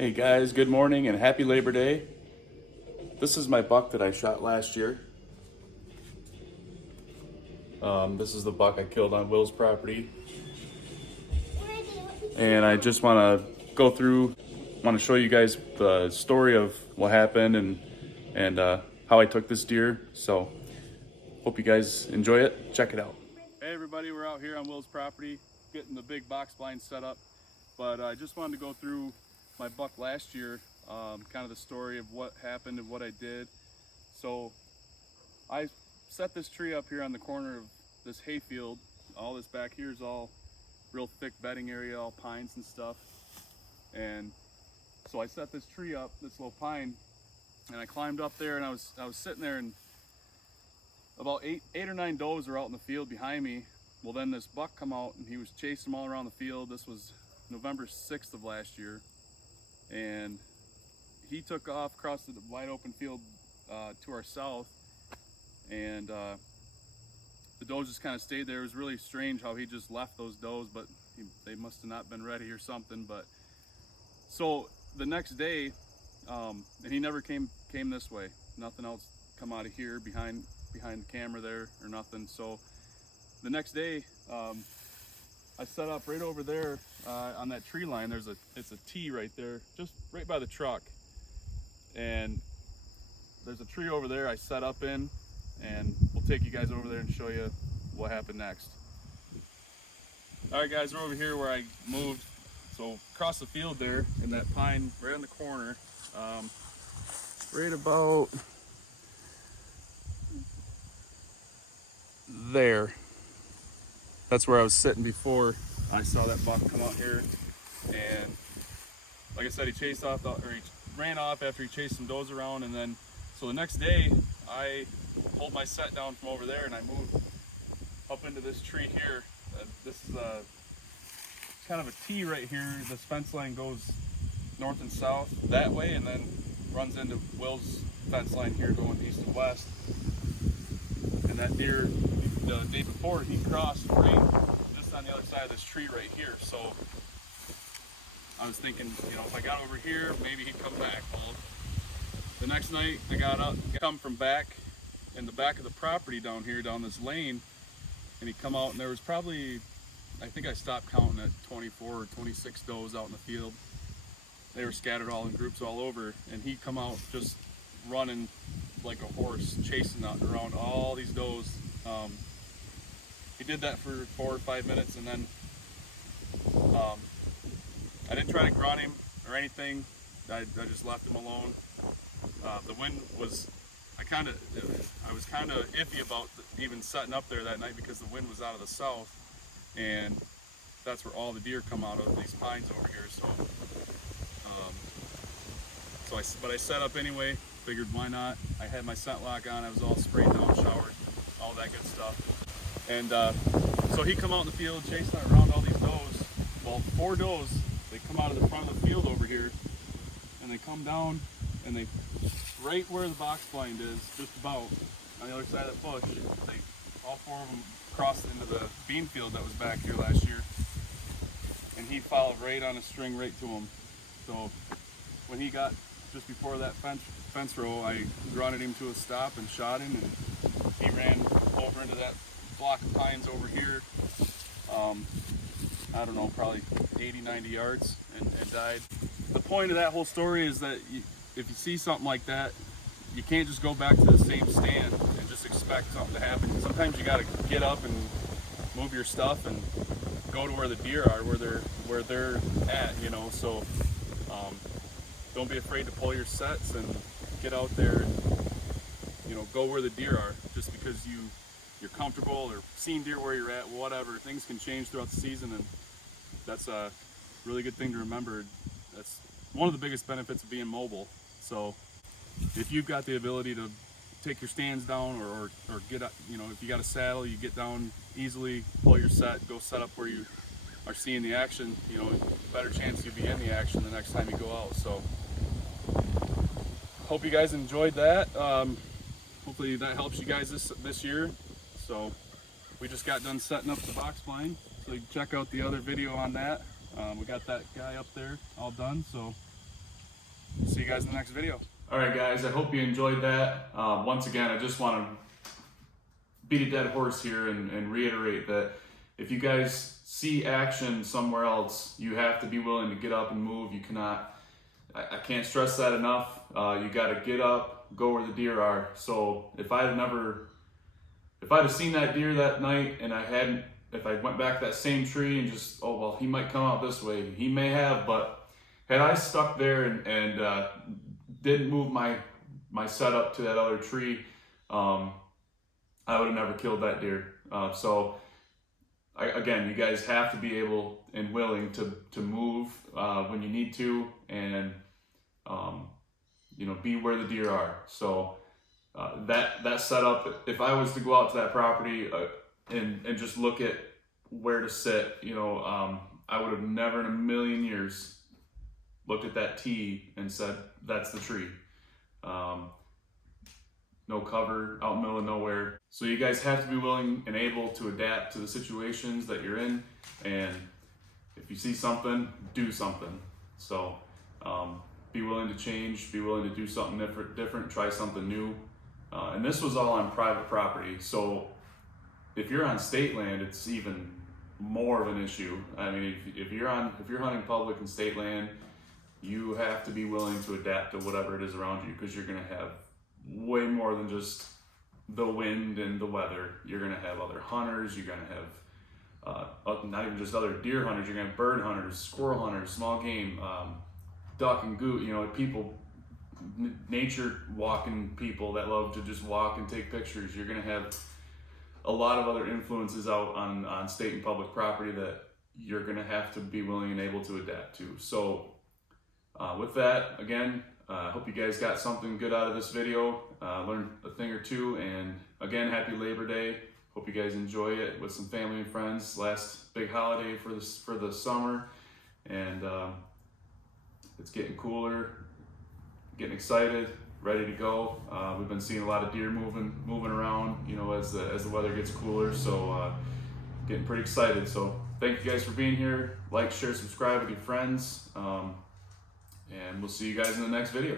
Hey guys, good morning and happy Labor Day. This is my buck that I shot last year. This is the buck I killed on Will's property. And I just want to show you guys the story of what happened and how I took this deer. So hope you guys enjoy it. Check it out. Hey everybody, we're out here on Will's property getting the big box blind set up. But I just wanted to go through my buck last year, kind of the story of what happened and what I did. So I set this tree up here on the corner of this hayfield. All this back here is all real thick bedding area, all pines and stuff. And so I set this tree up, this little pine, and I climbed up there, and I was sitting there, and about eight or nine does were out in the field behind me. Well, then this buck come out, and he was chasing them all around the field. This was November 6th of last year, and he took off across the wide open field to our south, and the does just kind of stayed there. It was really strange how he just left those does, but they must have not been ready or something. But so the next day, and he never came this way. Nothing else come out of here behind the camera there or nothing. So the next day, I set up right over there on that tree line. It's a T right there, just right by the truck. And there's a tree over there I set up in, and we'll take you guys over there and show you what happened next. All right guys, we're over here where I moved. So across the field there in that pine right on the corner, right about there. That's where I was sitting before I saw that buck come out here. And like I said, he chased off, or he ran off after he chased some does around. And then, so the next day, I pulled my set down from over there and I moved up into this tree here. This is kind of a T right here. This fence line goes north and south that way, and then runs into Will's fence line here going east and west. And that deer, the day before, he crossed right just on the other side of this tree right here. So I was thinking, if I got over here, maybe he'd come back. Well, the next night I got up, come from back in the back of the property down here, down this lane, and he come out, and there was probably, I think I stopped counting at 24 or 26 does out in the field. They were scattered all in groups all over, and he come out just running like a horse, chasing around all these does. He did that for 4 or 5 minutes, and then I didn't try to grunt him or anything. I just left him alone. The wind was, I was kind of iffy about even setting up there that night because the wind was out of the south, and that's where all the deer come out of, these pines over here. But I set up anyway. Figured why not. I had my scent lock on. I was all sprayed down, showered, all that good stuff. And so he come out in the field chasing around all these does. Well, 4 does, they come out of the front of the field over here, and they come down, and they, right where the box blind is, just about on the other side of that bush, all 4 of them crossed into the bean field that was back here last year, and he followed right on a string right to him. So when he got just before that fence row, I grunted him to a stop and shot him, and he ran over into that block of pines over here. I don't know, probably 80, 90 yards, and died. The point of that whole story is that if you see something like that, you can't just go back to the same stand and just expect something to happen. Sometimes you got to get up and move your stuff and go to where the deer are, where they're at, So don't be afraid to pull your sets and get out there and go where the deer are. Just because you're comfortable or seeing deer where you're at, whatever, things can change throughout the season, and that's a really good thing to remember. That's one of the biggest benefits of being mobile. So if you've got the ability to take your stands down or get up, if you got a saddle, you get down easily, pull your set, go set up where you are seeing the action, better chance you'll be in the action the next time you go out. So hope you guys enjoyed that. Hopefully that helps you guys this year. So we just got done setting up the box blind, so you can check out the other video on that. We got that guy up there all done. So See you guys in the next video. All right, guys, I hope you enjoyed that. Once again, I just want to beat a dead horse here and reiterate that if you guys see action somewhere else, you have to be willing to get up and move. You cannot, I can't stress that enough. You got to get up, go where the deer are. So if I'd have seen that deer that night and if I went back to that same tree and just, oh, well, he might come out this way. He may have, but had I stuck there and didn't move my setup to that other tree, I would have never killed that deer. Again, you guys have to be able and willing to move when you need to, and be where the deer are. So that setup, if I was to go out to that property and just look at where to sit, I would have never in a million years looked at that tee and said, that's the tree. No cover, out in the middle of nowhere. So you guys have to be willing and able to adapt to the situations that you're in. And if you see something, do something. So be willing to change, be willing to do something different, try something new. And this was all on private property. So if you're on state land, it's even more of an issue. I mean, if you're hunting public and state land, you have to be willing to adapt to whatever it is around you, because you're going to have way more than just the wind and the weather. You're going to have other hunters. You're going to have not even just other deer hunters. You're going to have bird hunters, squirrel hunters, small game, duck and goose. People, nature walking people that love to just walk and take pictures. You're going to have a lot of other influences out on state and public property that you're going to have to be willing and able to adapt to. So with that, again, I hope you guys got something good out of this video, learned a thing or two, and again, happy Labor Day. Hope you guys enjoy it with some family and friends. Last big holiday for the summer, and it's getting cooler, getting excited, ready to go. We've been seeing a lot of deer moving around, as the weather gets cooler. So getting pretty excited. So thank you guys for being here. Like, share, subscribe with your friends. And we'll see you guys in the next video.